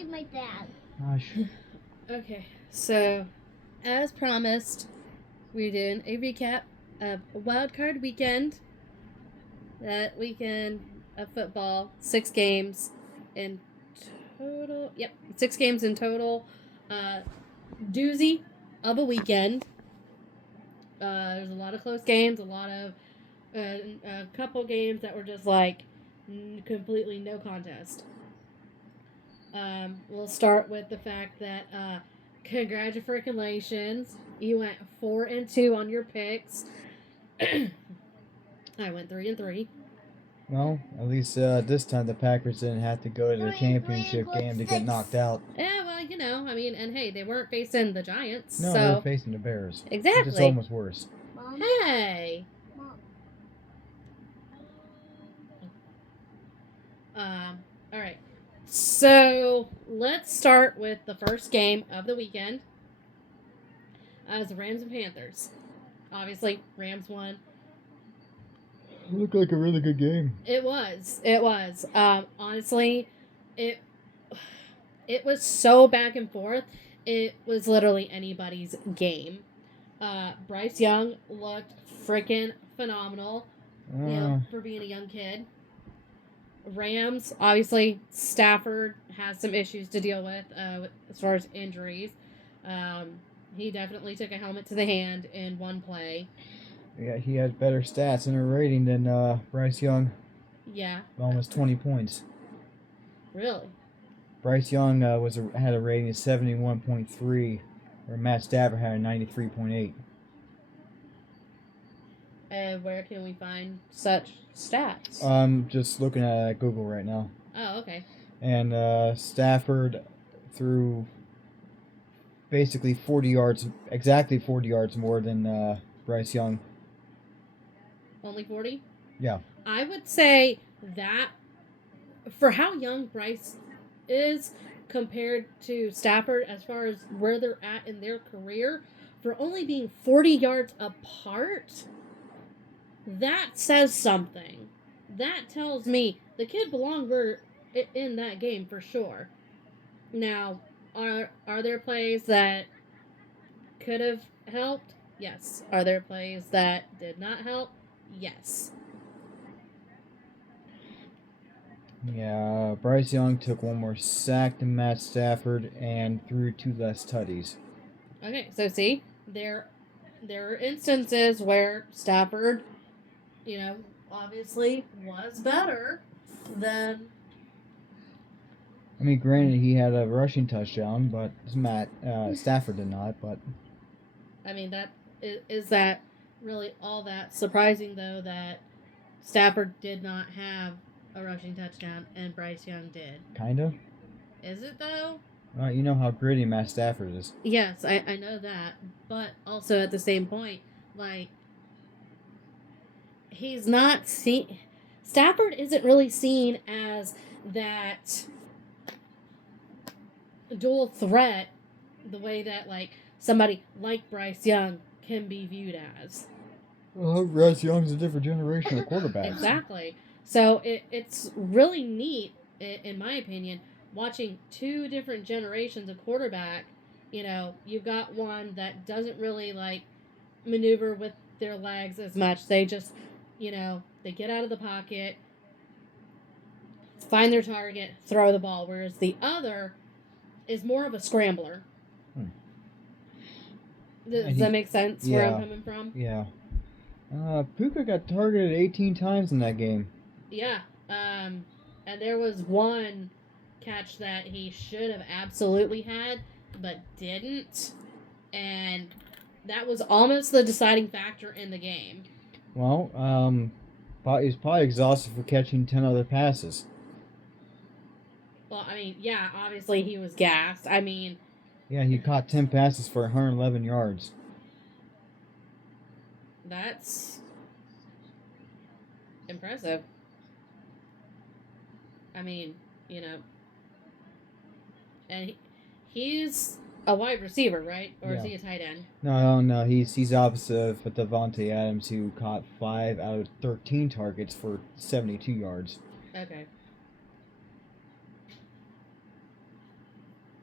texting my dad. Sure. Okay, so as promised, we're doing a recap of Wild Card Weekend. That weekend of football, 6 games in total. Yep, 6 games in total. Doozy of a weekend. There's a lot of close games, a couple games that were just like completely no contest. We'll start with the fact that congratulations, you went 4-2 on your picks. I went 3-3. Well, at least this time the Packers didn't have to go to the championship game to get knocked out. Yeah, well, I mean, and hey, they weren't facing the Giants. No, so they were facing the Bears. Exactly. Which is almost worse. Mom. Hey. Mom. All right. So let's start with the first game of the weekend. As the Rams and Panthers. Obviously, Rams won. It looked like a really good game. It was. Honestly, it was so back and forth. It was literally anybody's game. Bryce Young looked freaking phenomenal, for being a young kid. Rams, obviously, Stafford has some issues to deal with as far as injuries. He definitely took a helmet to the hand in one play. Yeah, he had better stats and a rating than Bryce Young. Yeah. Almost 20 points. Really? Bryce Young had a rating of 71.3, where Matt Stafford had a 93.8. And where can we find such stats? I'm just looking at Google right now. Oh, okay. And Stafford threw basically exactly 40 yards more than Bryce Young. Only 40? Yeah. I would say that for how young Bryce is compared to Stafford as far as where they're at in their career, for only being 40 yards apart, that says something. That tells me the kid belonged in that game for sure. Now, are there plays that could have helped? Yes. Are there plays that did not help? Yes. Yeah, Bryce Young took one more sack than Matt Stafford and threw 2 less tutties. Okay, so see, there are instances where Stafford, obviously was better than. I mean, granted, he had a rushing touchdown, but Stafford did not. But I mean, is that really all that surprising though that Stafford did not have a rushing touchdown and Bryce Young did? Kinda. Is it though? You know how gritty Matt Stafford is. Yes, I know that, but also at the same point, like, he's not seen. Stafford isn't really seen as that dual threat the way that, like, somebody like Bryce Young can be viewed as. Well, Bryce Young's a different generation of quarterbacks. Exactly. So it's really neat, in my opinion, watching 2 different generations of quarterback. You've got one that doesn't really, like, maneuver with their legs as much. They just, they get out of the pocket, find their target, throw the ball. Whereas the other is more of a scrambler. Does that make sense where I'm coming from? Yeah. Puka got targeted 18 times in that game. Yeah. And there was one catch that he should have absolutely had, but didn't. And that was almost the deciding factor in the game. Well, he was probably exhausted for catching 10 other passes. Well, I mean, yeah, obviously he was gassed. I mean... Yeah, he caught 10 passes for 111 yards. That's impressive. I mean, and he's a wide receiver, right? Or is he a tight end? No. He's opposite of Davante Adams, who caught 5 out of 13 targets for 72 yards. Okay.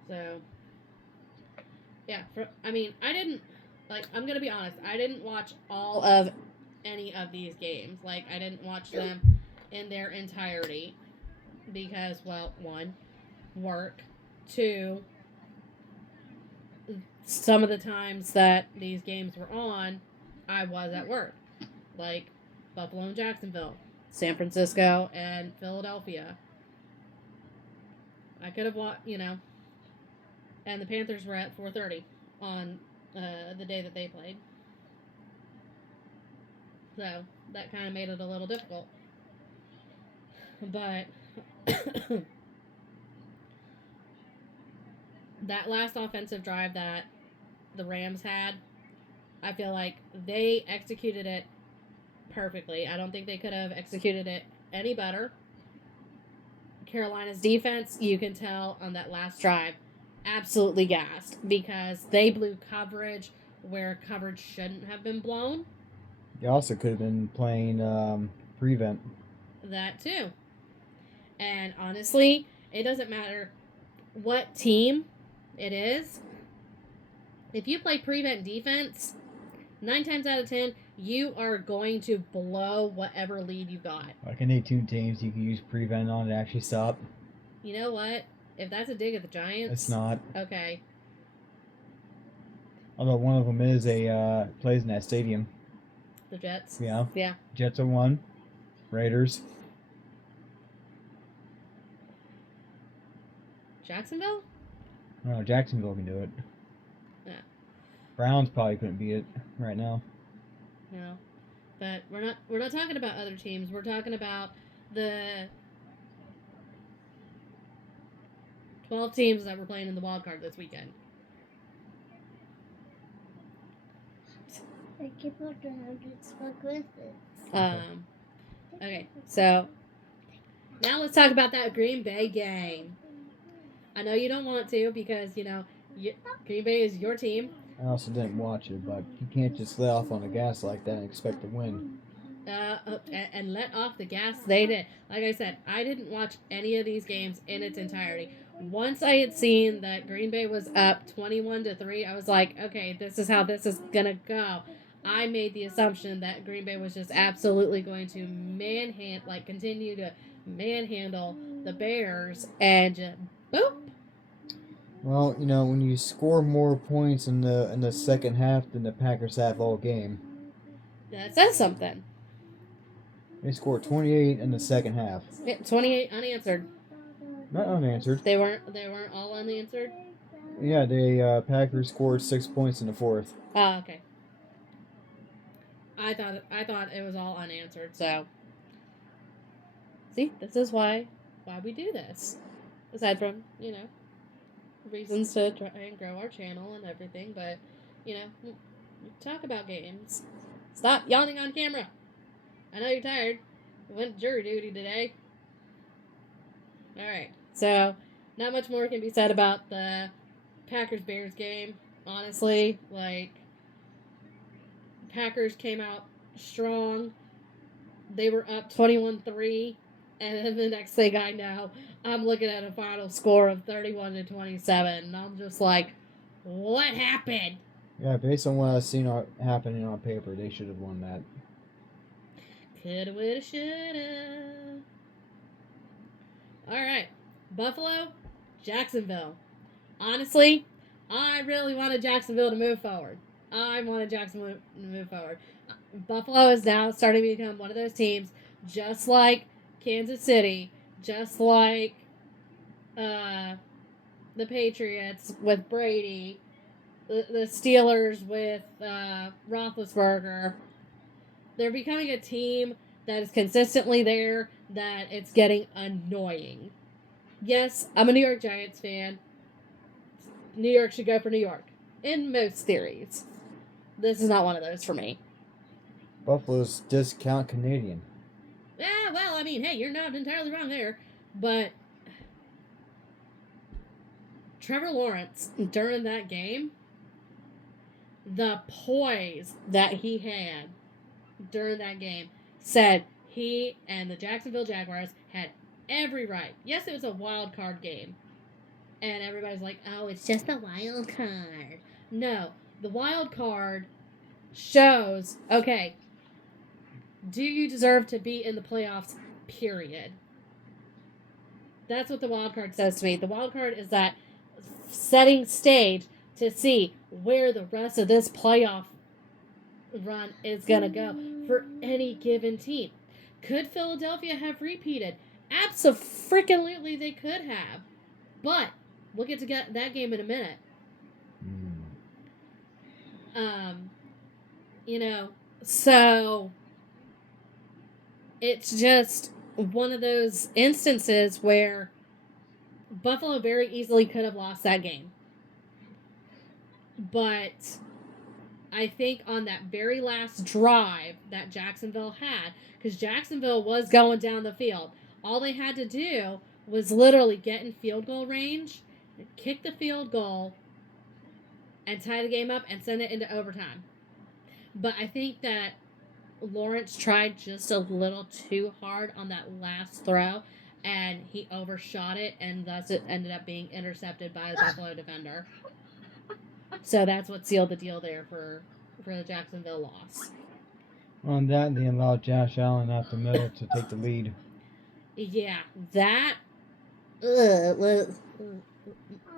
So, yeah. I didn't, I'm going to be honest. I didn't watch all of any of these games. Like, I didn't watch them in their entirety because, well, one, work. Two, some of the times that these games were on, I was at work. Like Buffalo and Jacksonville, San Francisco and Philadelphia. I could have watched, and the Panthers were at 4:30 on the day that they played. So that kind of made it a little difficult. But that last offensive drive that the Rams had, I feel like they executed it perfectly. I don't think they could have executed it any better. Carolina's defense, you can tell on that last drive, absolutely gassed because they blew coverage where coverage shouldn't have been blown. You also could have been playing prevent. That too. And honestly, it doesn't matter what team it is. If you play prevent defense, 9 times out of 10, you are going to blow whatever lead you got. Like in 18 teams, you can use prevent on to actually stop. You know what? If that's a dig at the Giants, It's not. Okay. Although one of them is plays in that stadium. The Jets. Yeah. Yeah. Jets are one. Raiders. Jacksonville? No, Jacksonville can do it. Yeah. Browns probably couldn't beat it right now. No. But we're not talking about other teams. We're talking about the 12 teams that were playing in the wild card this weekend. Okay, so now let's talk about that Green Bay game. I know you don't want to because, Green Bay is your team. I also didn't watch it, but you can't just let off on the gas like that and expect to win. And let off the gas they did. Like I said, I didn't watch any of these games in its entirety. Once I had seen that Green Bay was up 21-3, I was like, okay, this is how this is gonna go. I made the assumption that Green Bay was just absolutely going to continue to manhandle the Bears and just boop. Well, when you score more points in the second half than the Packers have all game. That says something. They scored 28 in the second half. 28 unanswered. Not unanswered. They weren't all unanswered? Yeah, the Packers scored 6 points in the fourth. Oh, okay. I thought it was all unanswered, so see, this is why we do this. Aside from, reasons to try and grow our channel and everything, but we talk about games. Stop yawning on camera. I know you're tired. You went jury duty today. Alright, so not much more can be said about the Packers-Bears game. Honestly, Packers came out strong. They were up 21-3, and then the next thing I know, I'm looking at a final score of 31-27, and I'm just like, what happened? Yeah, based on what I've seen happening on paper, they should have won that. Coulda, woulda, shoulda. Alright, Buffalo, Jacksonville. Honestly, I really wanted Jacksonville to move forward. Buffalo is now starting to become one of those teams, just like Kansas City, just like the Patriots with Brady, the Steelers with Roethlisberger. They're becoming a team that is consistently there, that it's getting annoying. Yes, I'm a New York Giants fan. New York should go for New York in most theories. This is not one of those for me. Buffalo's discount Canadian. Yeah, well, hey, you're not entirely wrong there. But Trevor Lawrence, during that game, the poise that he had during that game said and the Jacksonville Jaguars had every right. Yes, it was a wild card game. And everybody's like, oh, it's just a wild card. No, the wild card shows, okay, do you deserve to be in the playoffs, period. That's what the wild card says to me. The wild card is that setting stage to see where the rest of this playoff run is going to go for any given team. Could Philadelphia have repeated? Absolutely, they could have. But we'll get to that game in a minute. You know, so it's just one of those instances where Buffalo very easily could have lost that game. But I think on that very last drive that Jacksonville had, because Jacksonville was going down the field, all they had to do was literally get in field goal range, kick the field goal, and tie the game up and send it into overtime. But I think that Lawrence tried just a little too hard on that last throw, and he overshot it, and thus it ended up being intercepted by the Buffalo defender. So that's what sealed the deal there for the Jacksonville loss. On that, they allowed Josh Allen out the middle to take the lead. Yeah, that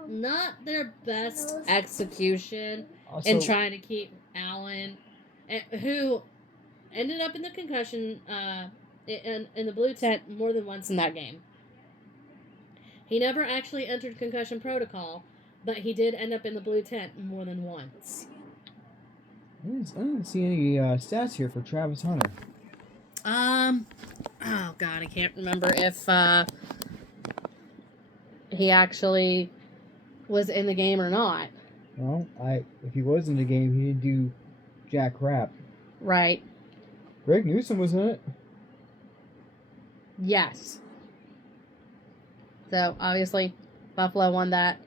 not their best execution Also, in trying to keep Allen, who ended up in the concussion in the blue tent more than once in that game. He never actually entered concussion protocol, but he did end up in the blue tent more than once. I didn't see any stats here for Travis Hunter. Oh God, I can't remember if he actually was in the game or not. Well, if he was in the game, he didn't do jack crap. Right. Greg Newsome was in it. Yes. So obviously, Buffalo won that,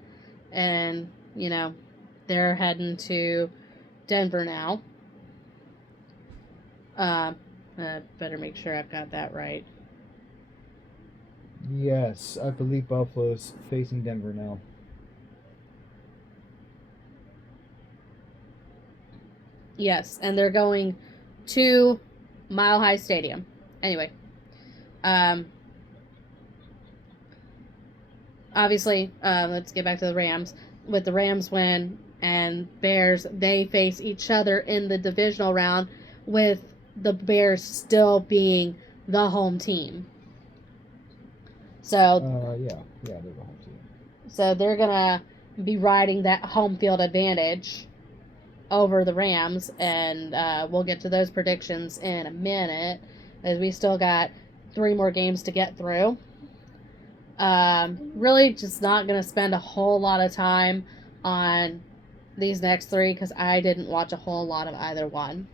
and you know they're heading to Denver now. Better make sure I've got that right. Yes, I believe Buffalo's facing Denver now. Yes, and they're going to Mile High Stadium. Anyway, obviously, let's get back to the Rams. With the Rams win and Bears, they face each other in the divisional round, with the Bears still being the home team. So, yeah, they're the home team. So they're gonna be riding that home field advantage over the Rams, and we'll get to those predictions in a minute, as we still got 3 more games to get through. Really just not going to spend a whole lot of time on these next 3, because I didn't watch a whole lot of either one.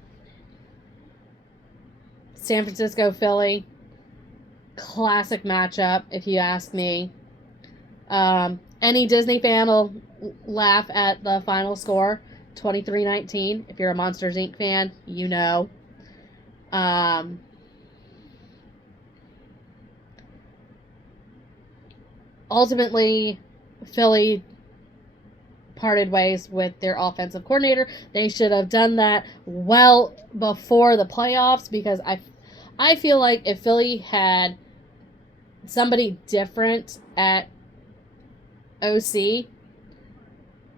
San Francisco, Philly, classic matchup, if you ask me. Any Disney fan will laugh at the final score, 23-19. If you're a Monsters, Inc. fan, you know. Ultimately, Philly parted ways with their offensive coordinator. They should have done that well before the playoffs, because I feel like if Philly had somebody different at OC,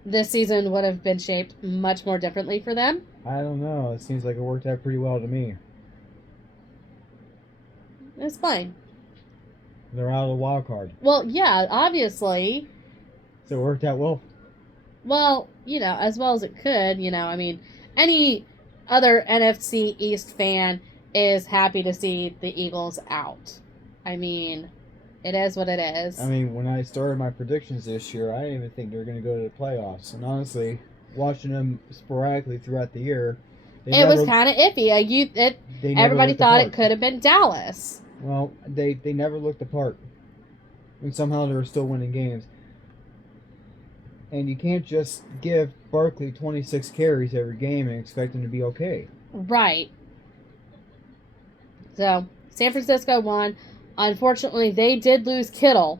this season would have been shaped much more differently for them. I don't know. It seems like it worked out pretty well to me. It's fine. They're out of the wild card. Well, yeah, obviously. So it worked out well. Well, as well as it could. I mean, any other NFC East fan is happy to see the Eagles out. I mean, it is what it is. I mean, when I started my predictions this year, I didn't even think they were going to go to the playoffs. And honestly, watching them sporadically throughout the year, it was kind of iffy. Everybody thought it could have been Dallas. Well, they never looked the part. And somehow they were still winning games. And you can't just give Barkley 26 carries every game and expect him to be okay. Right. So, San Francisco won. Unfortunately, they did lose Kittle.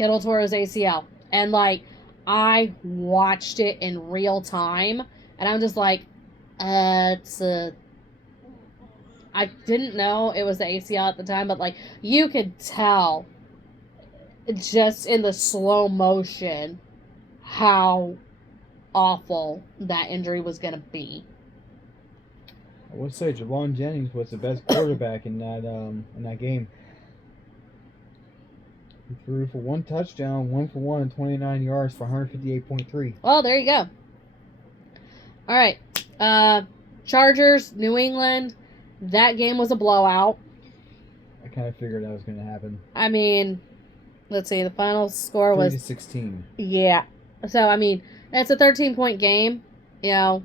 Kittle tore his ACL. And, like, I watched it in real time. And I'm just like, it's a... I didn't know it was the ACL at the time, but, like, you could tell just in the slow motion how awful that injury was going to be. I would say Javon Jennings was the best quarterback in that game. He threw for 1 touchdown, 1 for 1, and 29 yards for 158.3. Well, there you go. All right. Chargers, New England. That game was a blowout. I kind of figured that was going to happen. I mean, let's see. The final score was 3-16. Yeah. So, I mean, that's a 13-point game. You know,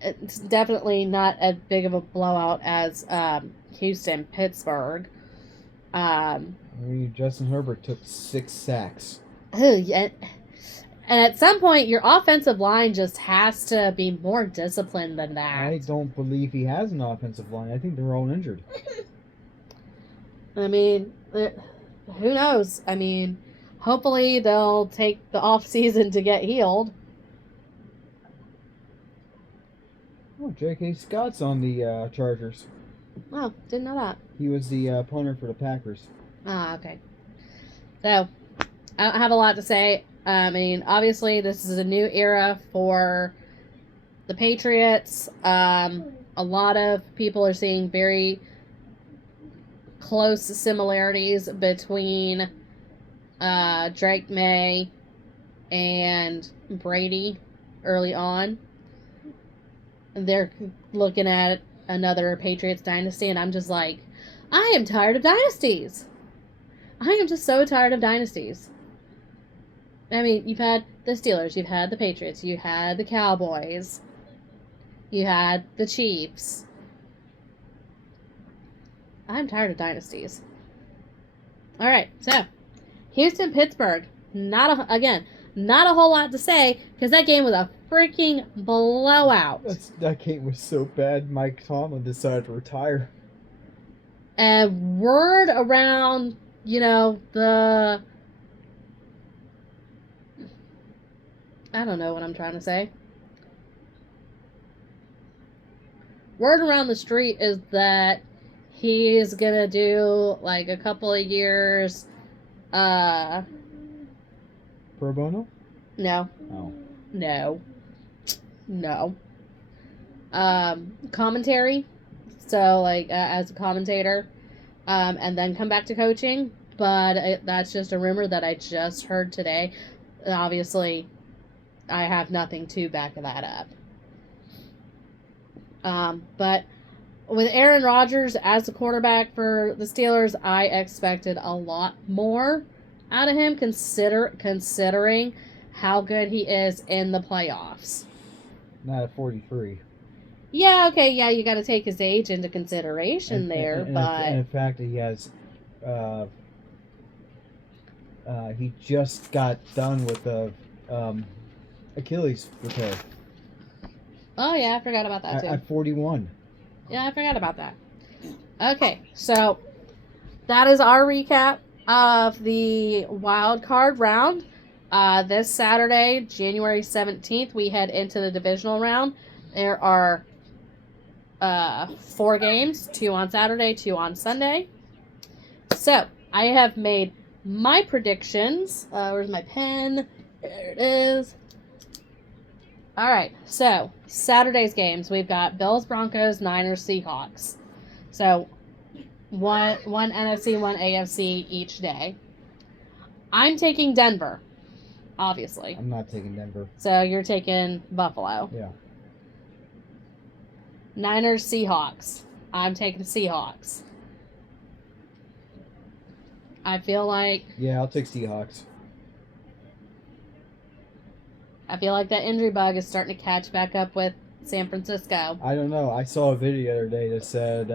it's definitely not as big of a blowout as Houston, Pittsburgh. I mean, Justin Herbert took 6 sacks. Yeah. And at some point, your offensive line just has to be more disciplined than that. I don't believe he has an offensive line. I think they're all injured. I mean, who knows? I mean, hopefully they'll take the off season to get healed. Oh, J.K. Scott's on the Chargers. Oh, didn't know that. He was the punter for the Packers. Ah, okay. So, I don't have a lot to say. I mean, obviously, this is a new era for the Patriots. A lot of people are seeing very close similarities between Drake May and Brady early on. They're looking at another Patriots dynasty, and I'm just like, I am tired of dynasties. I am just so tired of dynasties. I mean, you've had the Steelers, you've had the Patriots, you had the Cowboys, you had the Chiefs. I'm tired of dynasties. All right, so Houston, Pittsburgh. Not a whole lot to say because that game was a freaking blowout. That game was so bad. Mike Tomlin decided to retire. And word around, I don't know what I'm trying to say. Word around the street is that he's gonna do like a couple of years. Pro bono? No. Oh. No. Commentary. So like as a commentator, and then come back to coaching. But that's just a rumor that I just heard today. Obviously, I have nothing to back that up. But with Aaron Rodgers as the quarterback for the Steelers, I expected a lot more out of him, considering how good he is in the playoffs. Not at 43. Yeah, okay, yeah, you got to take his age into consideration but and the fact that he has, he just got done with the Achilles repair. Oh yeah, I forgot about that too. At 41. Yeah, I forgot about that. Okay, so that is our recap of the wild card round. This Saturday, January 17th, we head into the divisional round. There are 4 games, 2 on Saturday, 2 on Sunday. So, I have made my predictions. Where's my pen? There it is. Alright, so, Saturday's games, we've got Bills, Broncos, Niners, Seahawks. So, one NFC, one AFC each day. I'm taking Denver, obviously. I'm not taking Denver. So, you're taking Buffalo. Yeah. Niners, Seahawks. I'm taking the Seahawks. I feel like... Yeah, I'll take Seahawks. I feel like that injury bug is starting to catch back up with San Francisco. I don't know. I saw a video the other day that said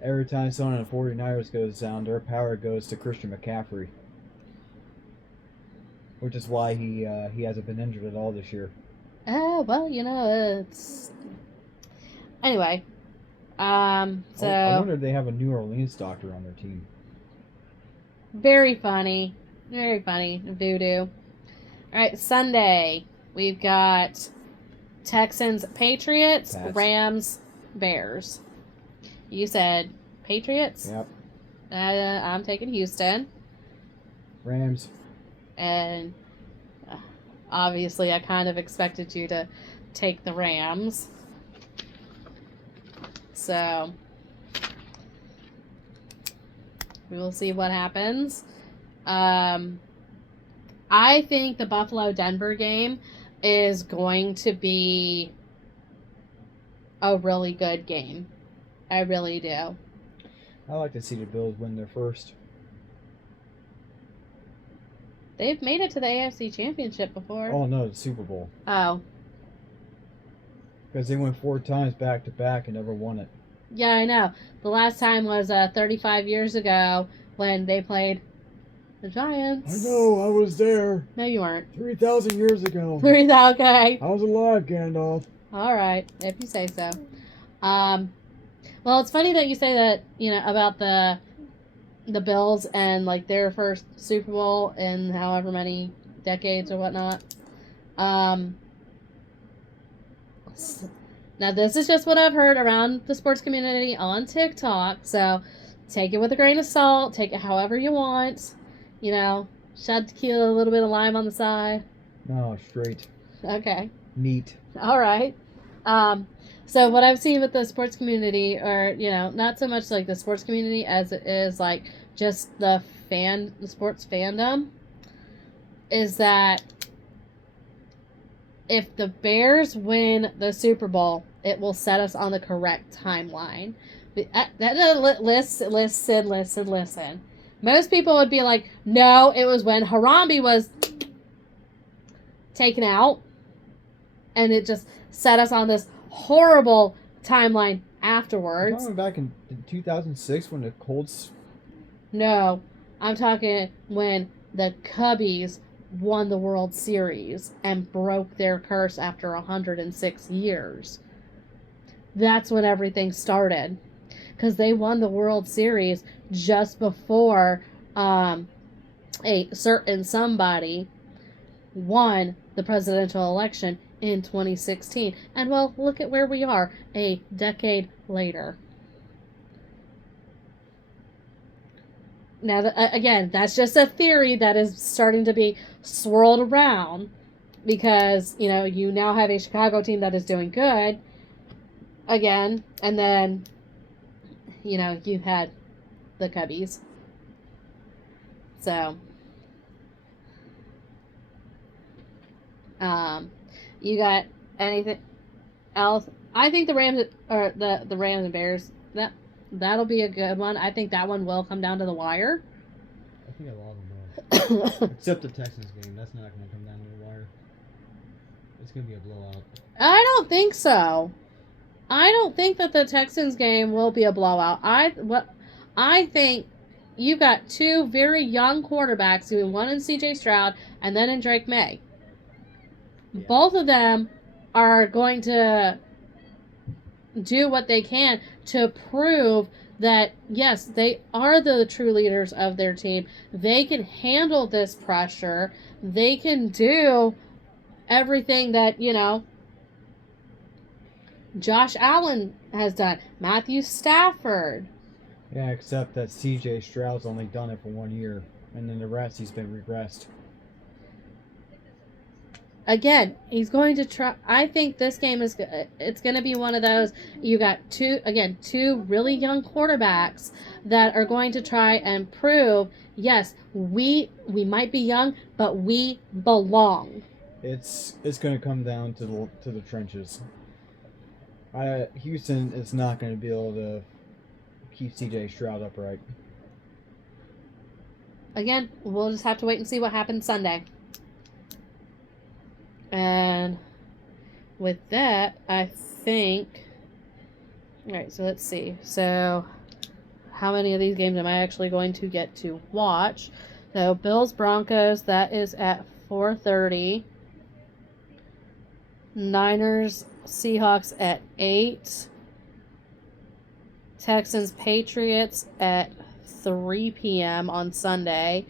every time someone in the 49ers goes down, their power goes to Christian McCaffrey. Which is why he hasn't been injured at all this year. Oh, well, it's... Anyway. So... I wonder if they have a New Orleans doctor on their team. Very funny. Very funny. Voodoo. All right, Sunday. We've got Texans, Patriots, Pats. Rams, Bears. You said Patriots? Yep. I'm taking Houston. Rams. And obviously, I kind of expected you to take the Rams. So, we will see what happens. I think the Buffalo-Denver game is going to be a really good game. I really do. I like to see the Bills win their first. They've made it to the AFC Championship before. Oh no, the Super Bowl. Oh. Because they went 4 times back to back and never won it. Yeah, I know. The last time was 35 years ago when they played the Giants. I know, I was there. No, you weren't. 3,000 years ago. Okay. I was alive, Gandalf. All right, if you say so. Well, it's funny that you say that, about the Bills and like their first Super Bowl in however many decades or whatnot. Now this is just what I've heard around the sports community on TikTok, so take it with a grain of salt. Take it however you want. Shot tequila, a little bit of lime on the side. No, straight. Okay. Neat. All right. So what I've seen with the sports community, or not so much like the sports community as it is like just the sports fandom, is that if the Bears win the Super Bowl, it will set us on the correct timeline. Listen. Most people would be like, no, it was when Harambe was taken out, and it just set us on this horrible timeline afterwards. Talking back in 2006 when the Colts. No, I'm talking when the Cubbies won the World Series and broke their curse after 106 years. That's when everything started. Because they won the World Series just before a certain somebody won the presidential election in 2016. And well, look at where we are a decade later. Now, again, that's just a theory that is starting to be swirled around because, you now have a Chicago team that is doing good again, and then, you had the Cubbies. So, you got anything else? I think the Rams or the Rams and Bears, that'll be a good one. I think that one will come down to the wire. I think a lot of them will. Except the Texans game. That's not going to come down to the wire. It's going to be a blowout. I don't think so. I don't think that the Texans game will be a blowout. I think you got two very young quarterbacks, one in C.J. Stroud and then in Drake May. Yeah. Both of them are going to do what they can to prove that, yes, they are the true leaders of their team. They can handle this pressure. They can do everything that, Josh Allen has done. Matthew Stafford. Yeah, except that C.J. Stroud's only done it for 1 year, and then the rest he's been regressed. Again, he's going to try. I think this game it's going to be one of those. You got two really young quarterbacks that are going to try and prove, yes, we might be young, but we belong. It's going to come down to the trenches. Houston is not going to be able to keep C.J. Stroud upright. Again, we'll just have to wait and see what happens Sunday. And with that, I think... Alright, so let's see. So, how many of these games am I actually going to get to watch? So, Bills-Broncos, that is at 4:30. Niners-Seahawks at 8. Texans-Patriots at 3 p.m. on Sunday.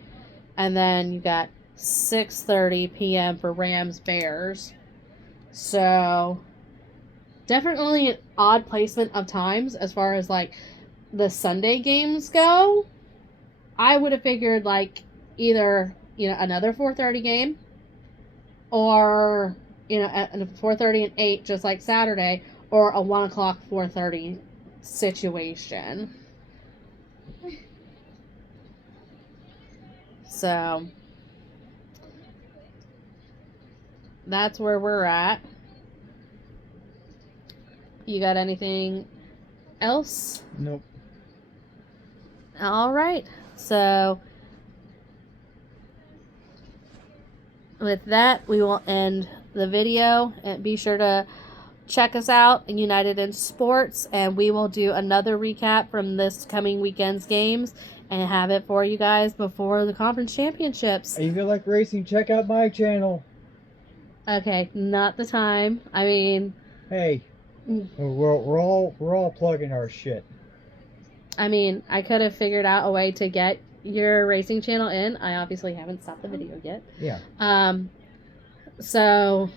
And then you got 6:30 p.m. for Rams Bears. So definitely an odd placement of times as far as like the Sunday games go. I would have figured like either, another 4:30 game or, at 4:30 and 8 just like Saturday, or a 1 o'clock 4:30 situation. So that's where we're at. You got anything else? Nope. All right. So with that, we will end the video, and be sure to check us out in United in Sports, and we will do another recap from this coming weekend's games and have it for you guys before the conference championships. If you like racing, check out my channel. Okay, not the time. I mean, Hey, we're all plugging our shit. I mean, I could have figured out a way to get your racing channel in. I obviously haven't stopped the video yet. Yeah. So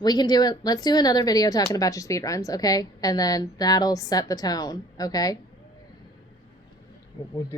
we can do it. Let's do another video talking about your speed runs, okay? And then that'll set the tone, okay? We'll do